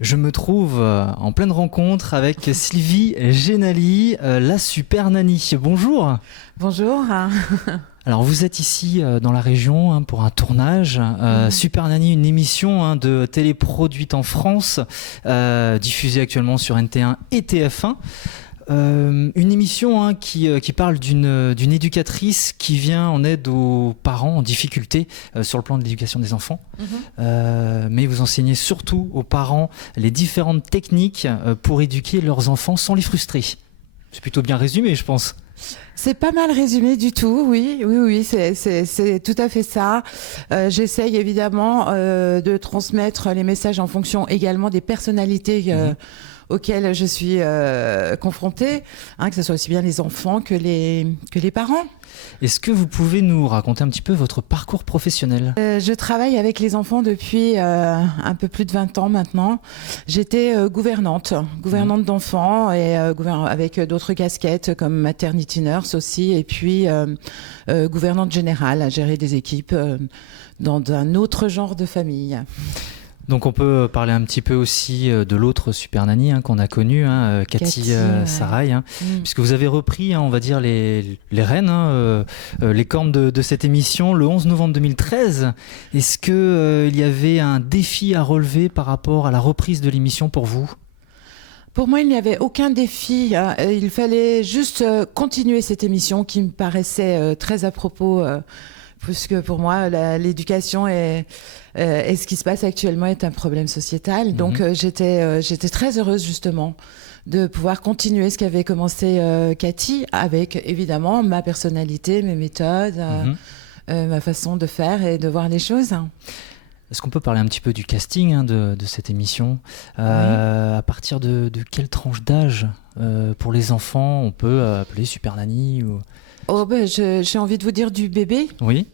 Je me trouve en pleine rencontre avec Sylvie Genali, la super nanny. Bonjour. Bonjour. Alors vous êtes ici dans la région pour un tournage. Super Nanny, une émission de télé produite en France, diffusée actuellement sur NT1 et TF1. Une émission qui parle d'une éducatrice qui vient en aide aux parents en difficulté sur le plan de l'éducation des enfants. Mais vous enseignez surtout aux parents les différentes techniques pour éduquer leurs enfants sans les frustrer. C'est plutôt bien résumé, je pense. C'est pas mal résumé du tout, oui, c'est tout à fait ça. J'essaye évidemment de transmettre les messages en fonction également des personnalités auxquelles je suis confrontée, que ce soit aussi bien les enfants que les parents. Est-ce que vous pouvez nous raconter un petit peu votre parcours professionnel ? Je travaille avec les enfants depuis un peu plus de 20 ans maintenant. J'étais gouvernante d'enfants et avec d'autres casquettes comme maternity nurse aussi, et puis gouvernante générale à gérer des équipes dans un autre genre de famille. Donc on peut parler un petit peu aussi de l'autre super nanny qu'on a connue, Cathy Saraï, puisque vous avez repris, on va dire, les rênes, les cornes de cette émission le 11 novembre 2013. Est-ce qu'il y avait un défi à relever par rapport à la reprise de l'émission pour vous ? Pour moi, il n'y avait aucun défi. Il fallait juste continuer cette émission qui me paraissait très à propos, puisque pour moi, l'éducation et ce qui se passe actuellement est un problème sociétal. Donc j'étais très heureuse justement de pouvoir continuer ce qu'avait commencé Cathy, avec évidemment ma personnalité, mes méthodes, ma façon de faire et de voir les choses. Est-ce qu'on peut parler un petit peu du casting de cette émission ? À partir de quelle tranche d'âge pour les enfants on peut appeler super nanny ou... Oh j'ai envie de vous dire du bébé. Oui.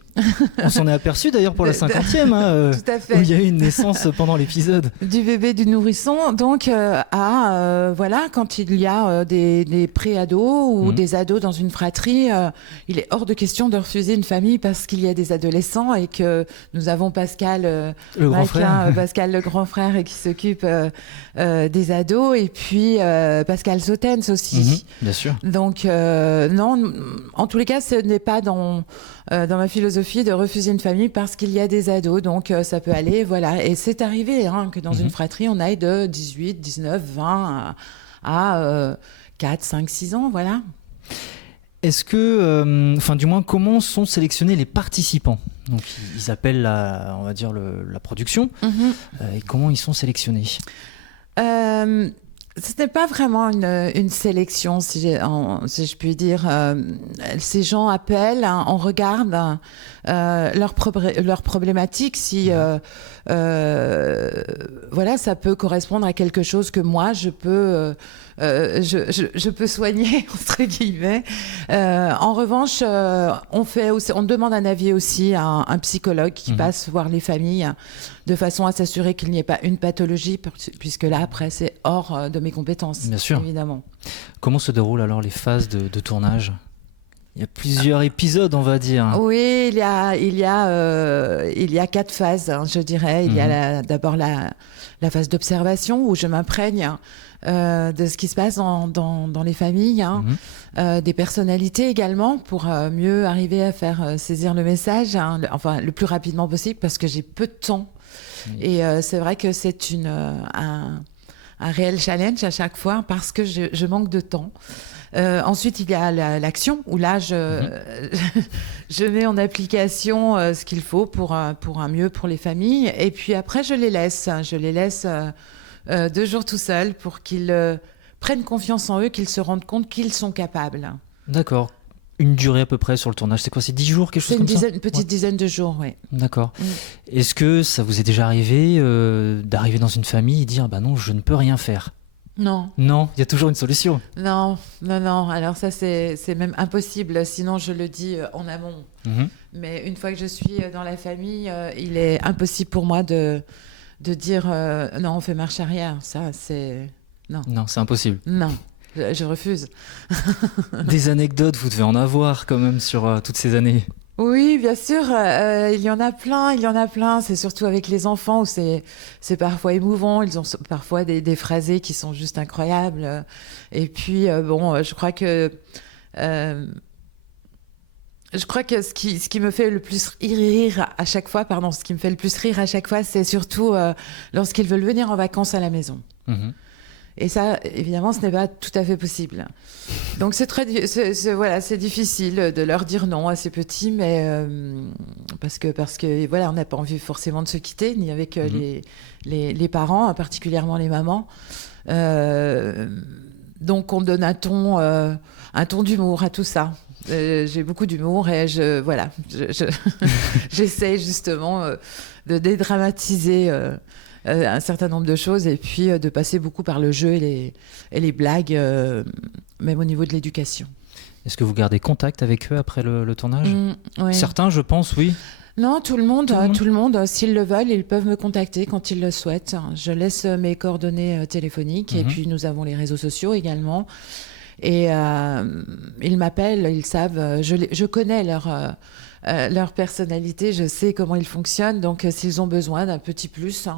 On s'en est aperçu d'ailleurs pour la 50e, tout à fait. où il y a eu une naissance pendant l'épisode. Du bébé, du nourrisson, donc voilà, quand il y a des pré-ados ou des ados dans une fratrie, il est hors de question de refuser une famille parce qu'il y a des adolescents et que nous avons Pascal, Pascal le grand frère et qui s'occupe des ados, et puis Pascal Sautens aussi. Bien sûr. Donc non, en tous les cas, ce n'est pas dans ma philosophie de refuser une famille parce qu'il y a des ados, donc ça peut aller, voilà. Et c'est arrivé que dans une fratrie, on aille de 18, 19, 20 à 4, 5, 6 ans, voilà. Est-ce que, du moins, comment sont sélectionnés les participants ? Donc, ils appellent on va dire la production, et comment ils sont sélectionnés ? Ce n'est pas vraiment une sélection, si je puis dire. Ces gens appellent, on regarde leurs problématiques. Si voilà, ça peut correspondre à quelque chose que moi je peux soigner entre guillemets. En revanche, on demande un avis aussi à un psychologue qui passe voir les familles de façon à s'assurer qu'il n'y ait pas une pathologie, puisque là après c'est hors de mes compétences. Bien sûr. Évidemment. Comment se déroulent alors les phases de tournage ? Il y a plusieurs épisodes, on va dire. Oui, il y a 4 phases, je dirais. Il y a d'abord la phase d'observation où je m'imprègne de ce qui se passe dans les familles, des personnalités également, pour mieux arriver à faire saisir le message, le plus rapidement possible, parce que j'ai peu de temps. Et c'est vrai que c'est un réel challenge à chaque fois parce que je manque de temps. Ensuite, il y a l'action où là, je mets en application ce qu'il faut pour un mieux pour les familles. Et puis après, je les laisse 2 jours tout seuls pour qu'ils prennent confiance en eux, qu'ils se rendent compte qu'ils sont capables. D'accord. Une durée à peu près sur le tournage, c'est quoi ? C'est 10 jours, quelque chose comme ça ? C'est une petite dizaine de jours, oui. D'accord. Est-ce que ça vous est déjà arrivé d'arriver dans une famille et dire « non, je ne peux rien faire ». Non. Non, il y a toujours une solution. Non. Alors ça, c'est même impossible. Sinon, je le dis en amont. Mais une fois que je suis dans la famille, il est impossible pour moi de dire non, on fait marche arrière. Ça, c'est... Non. Non, c'est impossible. Non, je refuse. Des anecdotes, vous devez en avoir quand même sur toutes ces années. Oui, bien sûr, il y en a plein, il y en a plein. C'est surtout avec les enfants où c'est parfois émouvant. Ils ont parfois des phrasés qui sont juste incroyables. Et puis, euh, je crois que ce qui me fait le plus rire à chaque fois, pardon, ce qui me fait le plus rire à chaque fois, c'est surtout lorsqu'ils veulent venir en vacances à la maison. Mhm. Et ça, évidemment, ce n'est pas tout à fait possible. Donc voilà, c'est difficile de leur dire non à ces petits, mais parce que voilà, on n'a pas envie forcément de se quitter, ni avec les parents, particulièrement les mamans. Donc on donne un ton d'humour à tout ça. J'ai beaucoup d'humour et j'essaie justement de dédramatiser un certain nombre de choses et puis de passer beaucoup par le jeu et les blagues, même au niveau de l'éducation. Est-ce que vous gardez contact avec eux après le tournage? Oui. Certains, je pense, oui. Non, tout le monde, s'ils le veulent, ils peuvent me contacter quand ils le souhaitent. Je laisse mes coordonnées téléphoniques et puis nous avons les réseaux sociaux également. Et ils m'appellent, ils savent, je connais leur personnalité, je sais comment ils fonctionnent. Donc s'ils ont besoin d'un petit plus,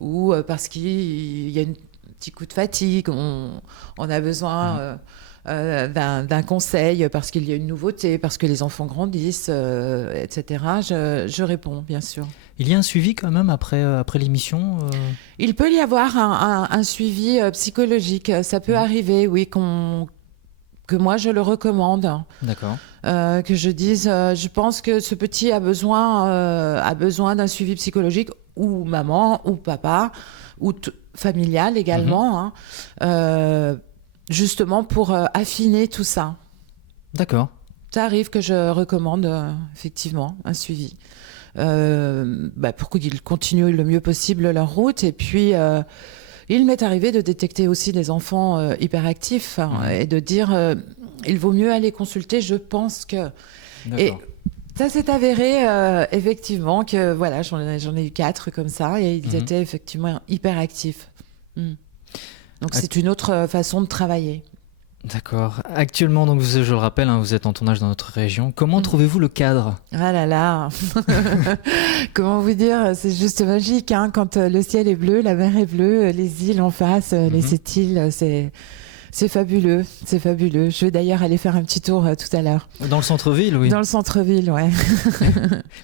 ou parce qu'il y a un petit coup de fatigue, on a besoin d'un conseil, parce qu'il y a une nouveauté, parce que les enfants grandissent, etc. Je réponds, bien sûr. Il y a un suivi quand même après l'émission Il peut y avoir un suivi psychologique. Ça peut arriver, oui, que moi je le recommande. D'accord. Que je dise, je pense que ce petit a besoin d'un suivi psychologique, ou maman, ou papa, ou familial également, justement pour affiner tout ça. D'accord. Ça arrive que je recommande effectivement un suivi. Pour qu'ils continuent le mieux possible leur route. Et puis, il m'est arrivé de détecter aussi des enfants hyperactifs et de dire il vaut mieux aller consulter, je pense que. D'accord. Et ça s'est avéré effectivement que voilà, j'en ai eu 4 comme ça et ils étaient effectivement hyperactifs. Donc c'est une autre façon de travailler. D'accord. Actuellement, donc, je le rappelle, vous êtes en tournage dans notre région. Comment trouvez-vous le cadre? Ah là là. Comment vous dire, c'est juste magique, quand le ciel est bleu, la mer est bleue, les îles en face, les sept îles, c'est fabuleux, c'est fabuleux. Je vais d'ailleurs aller faire un petit tour tout à l'heure. Dans le centre-ville, oui. Dans le centre-ville, ouais.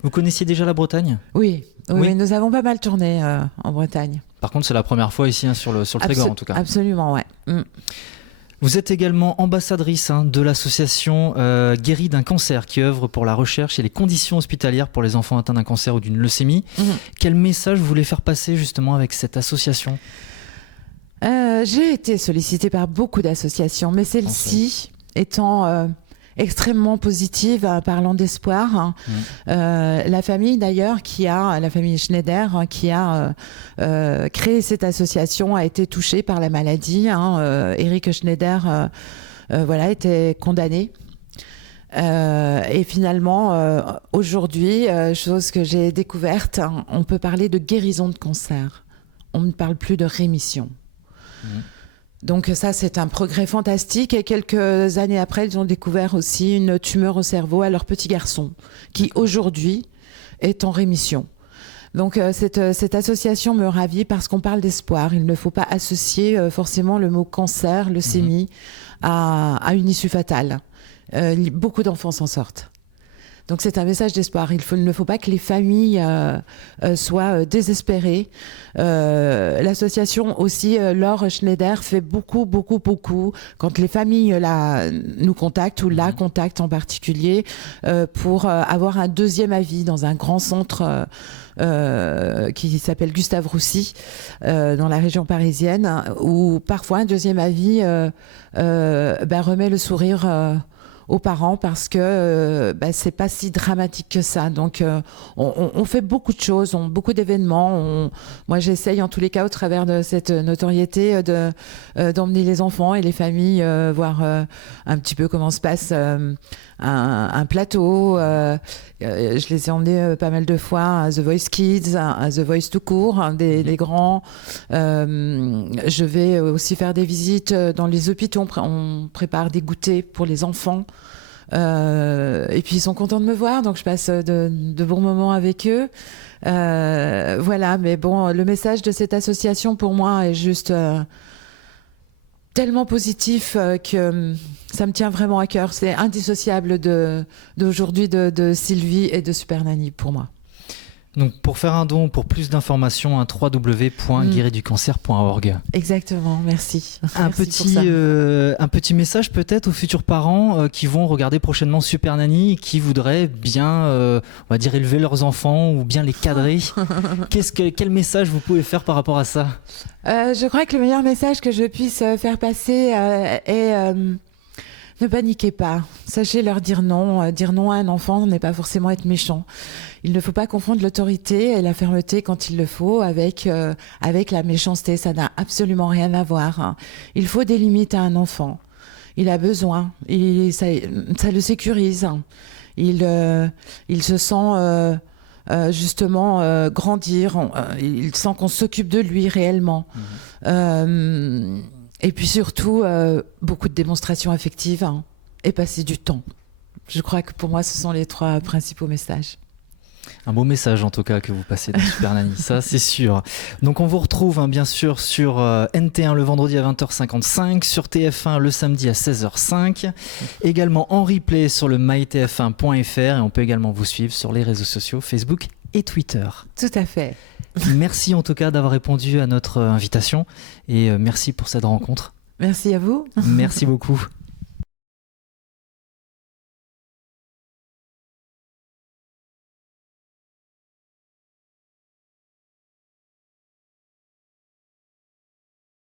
Vous connaissiez déjà la Bretagne? Oui, nous avons pas mal tourné en Bretagne. Par contre, c'est la première fois ici sur le Trégor, en tout cas. Absolument, ouais. Vous êtes également ambassadrice de l'association Guéris d'un cancer qui œuvre pour la recherche et les conditions hospitalières pour les enfants atteints d'un cancer ou d'une leucémie. Quel message vous voulez faire passer justement avec cette association? J'ai été sollicitée par beaucoup d'associations, mais celle-ci étant extrêmement positive, parlant d'espoir. La famille d'ailleurs la famille Schneider qui a créé cette association a été touchée par la maladie. Eric Schneider était condamné. Et finalement, aujourd'hui, chose que j'ai découverte, on peut parler de guérison de cancer. On ne parle plus de rémission. Donc ça, c'est un progrès fantastique. Et quelques années après, ils ont découvert aussi une tumeur au cerveau à leur petit garçon, qui aujourd'hui est en rémission. Donc cette association me ravit parce qu'on parle d'espoir. Il ne faut pas associer forcément le mot cancer, leucémie, à une issue fatale. Beaucoup d'enfants s'en sortent. Donc c'est un message d'espoir. Il ne faut pas que les familles soient désespérées. L'association aussi, Laure Schneider, fait beaucoup. Quand les familles nous contactent, ou la contactent en particulier, pour avoir un deuxième avis dans un grand centre qui s'appelle Gustave Roussy, dans la région parisienne, où parfois un deuxième avis remet le sourire aux parents parce que c'est pas si dramatique que ça. Donc on fait beaucoup de choses, beaucoup d'événements. Moi j'essaye en tous les cas au travers de cette notoriété d'emmener les enfants et les familles voir un petit peu comment se passe un plateau. Je les ai emmenés pas mal de fois à The Voice Kids, à The Voice tout court, des grands. Je vais aussi faire des visites dans les hôpitaux. On prépare des goûters pour les enfants. Et puis ils sont contents de me voir, donc je passe de bons moments avec eux. Voilà, mais bon, le message de cette association pour moi est juste tellement positif que ça me tient vraiment à cœur. C'est indissociable d'aujourd'hui de Sylvie et de Super Nanny pour moi. Donc pour faire un don, pour plus d'informations, www.guéritducancer.org. Exactement, merci. Un petit message peut-être aux futurs parents qui vont regarder prochainement Super Nanny et qui voudraient bien, on va dire, élever leurs enfants ou bien les cadrer. Quel message vous pouvez faire par rapport à ça ? Je crois que le meilleur message que je puisse faire passer est ne paniquez pas. Sachez leur dire non. Dire non à un enfant n'est pas forcément être méchant. Il ne faut pas confondre l'autorité et la fermeté quand il le faut avec la méchanceté. Ça n'a absolument rien à voir. Il faut des limites à un enfant. Il a besoin. Ça le sécurise. Il se sent justement grandir. Il sent qu'on s'occupe de lui réellement. Et puis surtout, beaucoup de démonstrations affectives et passer du temps. Je crois que pour moi, ce sont les 3 principaux messages. Un beau message en tout cas que vous passez dans Super Nanny, ça c'est sûr. Donc on vous retrouve bien sûr sur NT1 le vendredi à 20h55, sur TF1 le samedi à 16h05, également en replay sur le mytf1.fr et on peut également vous suivre sur les réseaux sociaux Facebook et Twitter. Tout à fait. Merci en tout cas d'avoir répondu à notre invitation et merci pour cette rencontre. Merci à vous. Merci beaucoup.